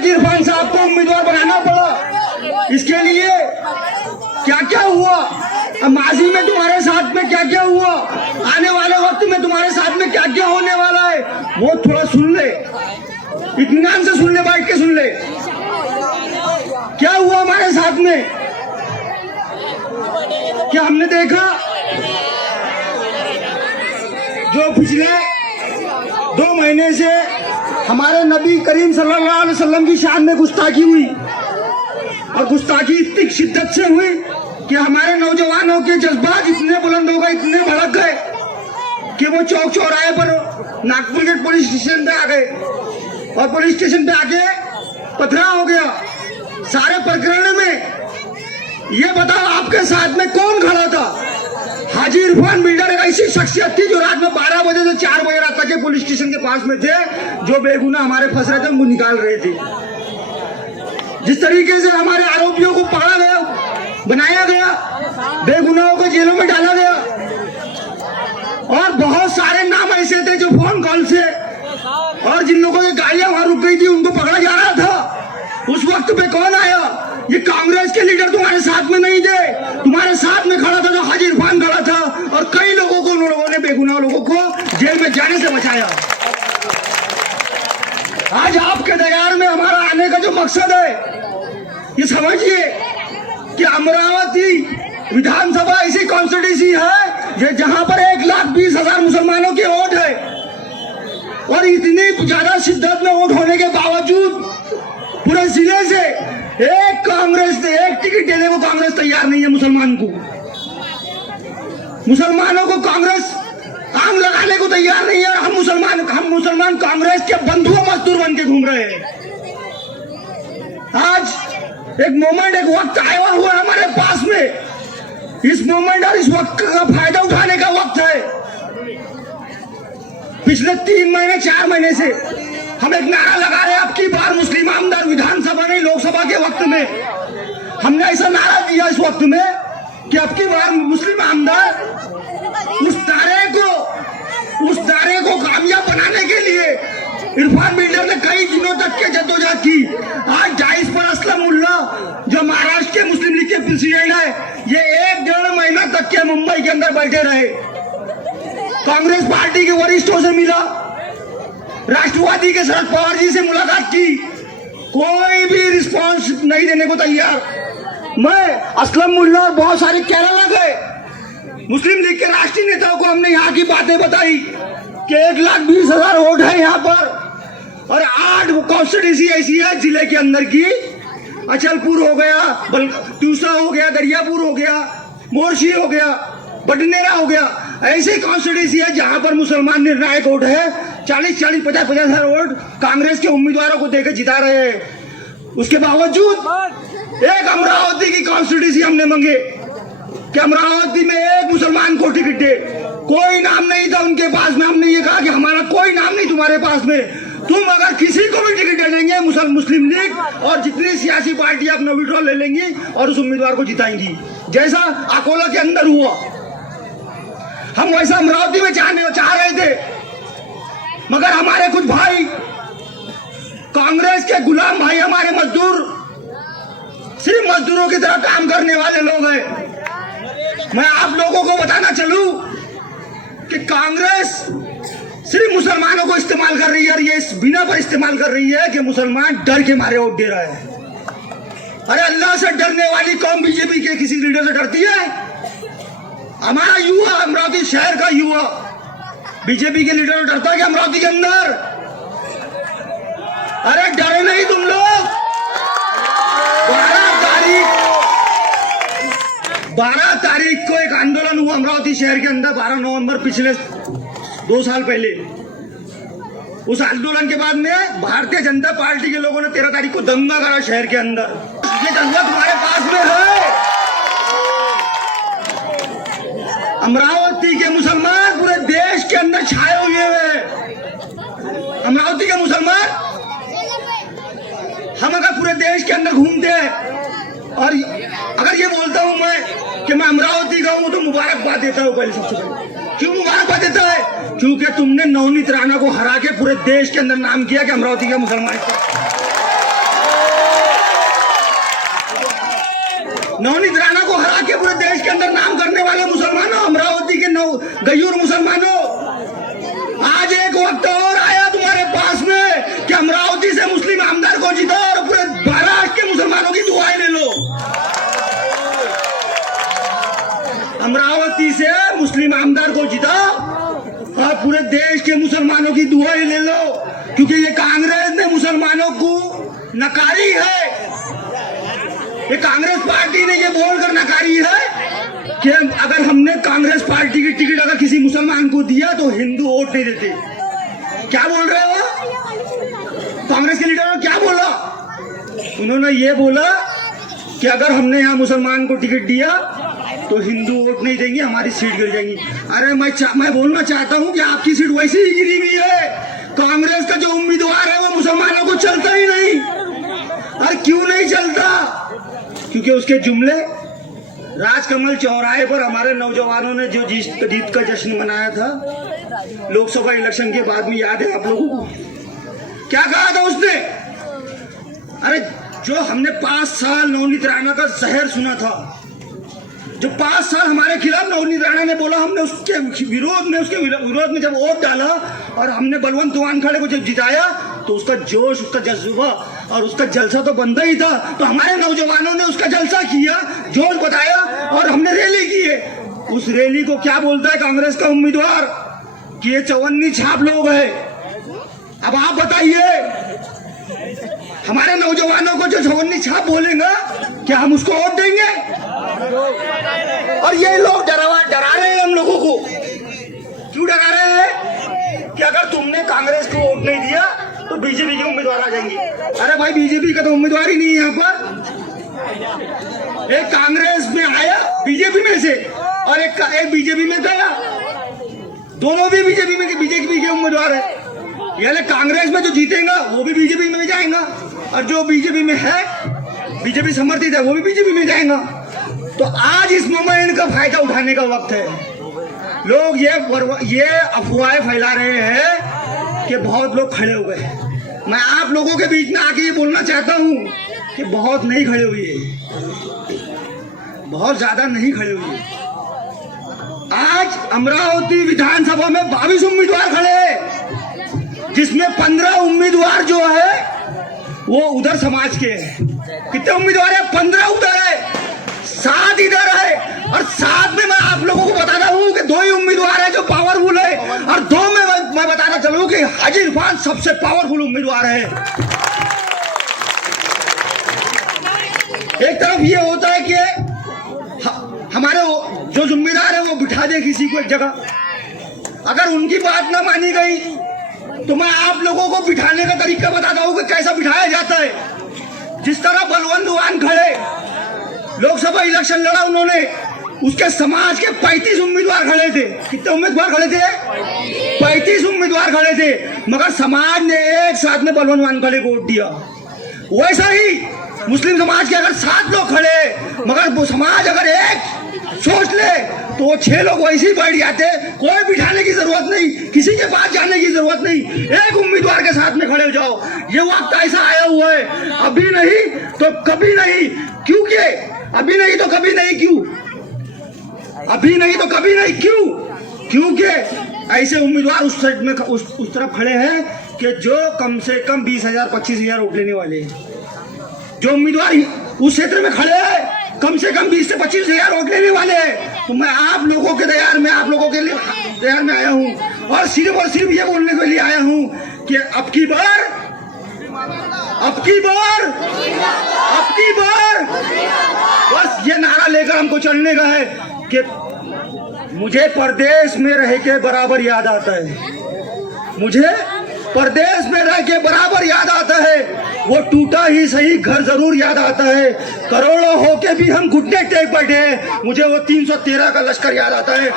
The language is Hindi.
हाजी इरफान साहब को उम्मीदवार बनाना पड़ा। इसके लिए क्या क्या हुआ, अब माजी में तुम्हारे साथ में क्या क्या हुआ, आने वाले वक्त में तुम्हारे साथ में क्या क्या होने वाला है, वो थोड़ा सुन ले, इत्मीनान से सुन ले, बैठ के सुन ले क्या हुआ हमारे साथ में। क्या हमने देखा जो पिछले 2 महीने से हमारे नबी करीम सल्लल्लाहु अलैहि वसल्लम की शान में गुस्ताखी हुई, और गुस्ताखी इतनी शिद्दत से हुई कि हमारे नौजवानों के जज्बात इतने बुलंद हो गए, इतने भड़क गए कि वो चौक चौराहे पर नागपुर के पुलिस स्टेशन पे आ गए, और पुलिस स्टेशन पे आके पथराव हो गया सारे प्रकरण में। ये बताओ आपके साथ में कौन खड़ा था? हाजी इरफान बिल्डर एक ऐसी शख्सियत थी जो रात में 12 बजे से 4 बजे रात तक के पुलिस स्टेशन के पास में थे, जो बेगुनाह हमारे फंस रहे थे उनको निकाल रहे थे। जिस तरीके से हमारे आरोपियों को पकड़ा गया, बनाया गया, बेगुनाहों को जेलों में डाला गया, और बहुत सारे नाम ऐसे थे जो फोन कॉल से और जिन लोगों की गाड़ियां वहां रुक गई थी उनको पकड़ा जा रहा था। उस वक्त पे कौन आया? ये कांग्रेस के लीडर तुम्हारे साथ में नहीं थे, तुम्हारे साथ में खड़ा था जो हाजी इरफान खड़ा था, और कई लोगों को, लोगों ने बेगुनाह लोगों को जेल में जाने से बचाया। आज आपके दरबार में हमारा आने का जो मकसद है, ये समझिए कि अमरावती विधानसभा ऐसी कॉन्स्टिट्यूंसी है जहां पर 1,20,000 मुसलमानों के वोट है, और इतनी ज्यादा शिद्दत में वोट होने के बावजूद पूरे जिले से एक टिकट देने को कांग्रेस तैयार नहीं है। मुसलमानों को कांग्रेस आम लगाने को तैयार नहीं है। हम मुसलमान कांग्रेस के बंधु मजदूर बन के घूम रहे हैं। आज एक मोमेंट, एक वक्त आया हुआ है हमारे पास में। इस मोमेंट और इस वक्त का फायदा उठाने का वक्त है। पिछले 3 महीने 4 महीने से हम एक नारा लगा रहे हैं, अब की बार मुस्लिम आमदार विधानसभा नहीं लोकसभा के वक्त में हमने ऐसा नारा दिया इस वक्त में कि अब की बार मुस्लिम आमदार उस नारे को कामयाब बनाने के लिए इरफान बिल्डर ने कई दिनों तक के जद्दोजहद की। आज डाइस पर असलम मुल्ला जो महाराष्ट्र के मुस्लिम लीग के प्रेसिडेंट है, ये 1-1.5 महीना तक के मुंबई के अंदर बैठे रहे, कांग्रेस पार्टी के वरिष्ठों से मिला, राष्ट्रवादी के शरद पवार जी से मुलाकात की, कोई भी रिस्पांस नहीं देने को तैयार। मैं असलम मुल्ला और बहुत सारे केरला गए मुस्लिम लीग के राष्ट्रीय नेताओं को हमने यहाँ की बातें बताई कि 1,20,000 वोट है यहाँ पर, और 8 कॉन्स्टिट्यूंसी ऐसी है जिले के अंदर की, अचलपुर हो गया, टूसा हो गया, दरियापुर हो गया, मोर्शी हो गया, बडनेरा हो गया, ऐसी कॉन्स्टिट्यूंसी है जहां पर मुसलमान निर्णायक वोट है। 40-40, 50-50 हजार वोट कांग्रेस के उम्मीदवारों को देकर जिता रहे हैं। उसके बावजूद एक अमरावती की कॉन्स्टिट्यूंसी हमने मांगे कि अमरावती में एक मुसलमान को टिकट दे, कोई नाम नहीं था उनके पास में। हमने ये कहा कि हमारा कोई नाम नहीं तुम्हारे पास में, तुम अगर किसी को भी टिकट दे देंगे मुस्लिम लीग और जितनी सियासी पार्टी अपना विड्रॉल ले लेंगी और उस उम्मीदवार को जिताएंगी, जैसा अकोला के अंदर हुआ। हम वैसा अमरावती में चाह रहे थे, मगर हमारे कुछ भाई कांग्रेस के गुलाम भाई, हमारे मजदूर, सिर्फ मजदूरों की तरह काम करने वाले लोग हैं। मैं आप लोगों को बताना चलूं कि कांग्रेस सिर्फ मुसलमानों को इस्तेमाल कर रही है, और ये इस बिना पर इस्तेमाल कर रही है कि मुसलमान डर के मारे वोट दे रहे हैं। अरे अल्लाह से डरने वाली कौम बीजेपी के किसी लीडर से डरती है? हमारा युवा, अमरावती शहर का युवा बीजेपी के लीडर से डरता है कि अमरावती के अंदर? अरे डरे नहीं तुम लोग। 12 तारीख को एक आंदोलन हुआ अमरावती शहर के अंदर, 12 नवंबर, पिछले 2 साल पहले। उस आंदोलन के बाद में भारतीय जनता पार्टी के लोगों ने 13 तारीख को दंगा करा शहर के अंदर। ये दंगा तुम्हारे पास में है। अमरावती के मुसलमान पूरे देश के अंदर छाए हुए हैं। अमरावती के मुसलमान, हम अगर पूरे देश के अंदर घूमते हैं और अगर ये बोलता हूं मैं कि मैं अमरावती का हूं, तो मुबारकबाद देता हूं पहले, सबसे पहले। क्यों मुबारकबाद देता है? क्योंकि तुमने नवनीत राणा को हरा के पूरे देश के अंदर नाम किया कि अमरावती का मुसलमान। नवनीत राणा को हरा के पूरे देश के अंदर नाम करने वाले मुसलमानों, अमरावती के गयूर मुसलमानों, आज एक वक्त और आया तुम्हारे पास में कि अमरावती से मुस्लिम आमदार को जीतो और पूरे महाराष्ट्र के मुसलमानों की दुआएं ले लो। अमरावती से मुस्लिम आमदार को जीता और पूरे देश के मुसलमानों की दुआएं ले लो, क्योंकि ये कांग्रेस ने मुसलमानों को नकारी है। ये कांग्रेस पार्टी ने ये बोलकर नकारी है कि अगर हमने कांग्रेस पार्टी की टिकट अगर किसी मुसलमान को दिया तो हिंदू वोट नहीं देते। क्या बोल रहे हो? कांग्रेस के लीडर ने क्या बोला? उन्होंने ये बोला कि अगर हमने यहाँ मुसलमान को टिकट दिया तो हिंदू वोट नहीं देंगे, हमारी सीट गिर जाएंगी। अरे मैं बोलना चाहता हूँ कि आपकी सीट वैसे ही गिरी हुई है। कांग्रेस का जो उम्मीदवार है वो मुसलमानों को चलता ही नहीं। और क्यों नहीं चलता? क्योंकि उसके जुमले राजकमल चौराहे पर हमारे नौजवानों ने जो जीत का जश्न मनाया था लोकसभा इलेक्शन के बाद में, याद है आप लोगों को? क्या कहा था उसने? अरे जो हमने 5 साल नवनीत राणा का जहर सुना था, जो 5 साल हमारे खिलाफ नवनीत राणा ने बोला, हमने उसके विरोध में जब वोट डाला और हमने बलवंत वानखेड़े को जब जिताया तो उसका जोश, उसका जज्बा और उसका जलसा तो बनता ही था। तो हमारे नौजवानों ने उसका जलसा किया, जोश बताया और हमने रैली की है। उस रैली को क्या बोलता है कांग्रेस का उम्मीदवार कि ये चवन्नी छाप लोग है। अब आप बताइए, हमारे नौजवानों को जो चवन्नी छाप बोलेगा क्या हम उसको वोट देंगे? और ये लोग डरा रहे हैं हम लोगों को। क्यों डरा रहे हैं? कि अगर तुमने कांग्रेस को वोट नहीं दिया तो बीजेपी के उम्मीदवार आ जाएंगे। अरे भाई, बीजेपी का तो उम्मीदवार ही नहीं है यहाँ पर। एक कांग्रेस में आया बीजेपी में से और एक बीजेपी में गया, दोनों भी बीजेपी के उम्मीदवार है। यानी कांग्रेस में जो जीतेगा वो भी बीजेपी में जाएगा और जो बीजेपी में है, बीजेपी समर्थित है, वो भी बीजेपी में जाएगा। तो आज इस मोमेंट का फायदा उठाने का वक्त है। लोग ये अफवाहें फैला रहे हैं कि बहुत लोग खड़े हुए हैं। मैं आप लोगों के बीच में आके ये बोलना चाहता हूँ कि बहुत नहीं खड़े हुए, बहुत ज्यादा नहीं खड़े हुए। आज अमरावती विधानसभा में 22 उम्मीदवार खड़े हैं, जिसमें 15 उम्मीदवार जो है वो उधर समाज के हैं। कितने उम्मीदवार है? 15 उधर है, 7 इधर है। और 7 में मैं आप लोगों को बताता हूँ कि 2 ही उम्मीदवार है जो पावरफुल है और 2 में मैं बताना चलूँ कि हाजी इरफान सबसे पावरफुल उम्मीदवार है। एक तरफ ये होता है कि हमारे जो जिम्मेदार है वो बिठा दे किसी को एक जगह, अगर उनकी बात ना मानी गई तो मैं आप लोगों को बिठाने का तरीका बताता हूँ कि कैसा बिठाया जाता है। जिस तरह बलवंत वानखेड़े लोकसभा इलेक्शन लड़ा उन्होंने, उसके समाज के 35 उम्मीदवार खड़े थे। कितने उम्मीदवार खड़े थे? 35 उम्मीदवार खड़े थे, मगर समाज ने एक साथ में बलवंत वानखेड़े को वोट दिया। वैसा ही मुस्लिम समाज के अगर 7 लोग खड़े, मगर वो समाज अगर एक सोच ले तो वो 6 लोग वैसे ही बैठ जाते। कोई बिठाने की जरूरत नहीं, किसी के पास जाने की जरूरत नहीं, एक उम्मीदवार के साथ में खड़े हो जाओ। ये वक्त ऐसा आया हुआ है, अभी नहीं तो कभी नहीं। क्योंकि अभी नहीं तो कभी नहीं, क्यों? अभी नहीं तो कभी नहीं, क्यों? क्योंकि ऐसे उम्मीदवार उस साइड में उस तरफ खड़े हैं कि जो कम से कम 20,000 25,000 वोट लेने वाले हैं। जो उम्मीदवार उस क्षेत्र में खड़े हैं कम से कम 20 से 25,000 वोट लेने वाले हैं। तो मैं आप लोगों के दयार में, आप लोगों के लिए दयार में आया हूँ और सिर्फ ये बोलने के लिए आया हूँ कि अब की बार बस ये नारा लेकर हमको चलने का है कि मुझे परदेश में रह के बराबर याद आता है, मुझे परदेश में रह के बराबर याद आता है। वो टूटा ही सही घर जरूर याद आता है, करोड़ों होके भी हम घुटने टेक बैठे हैं। मुझे वो 313 का लश्कर याद आता है।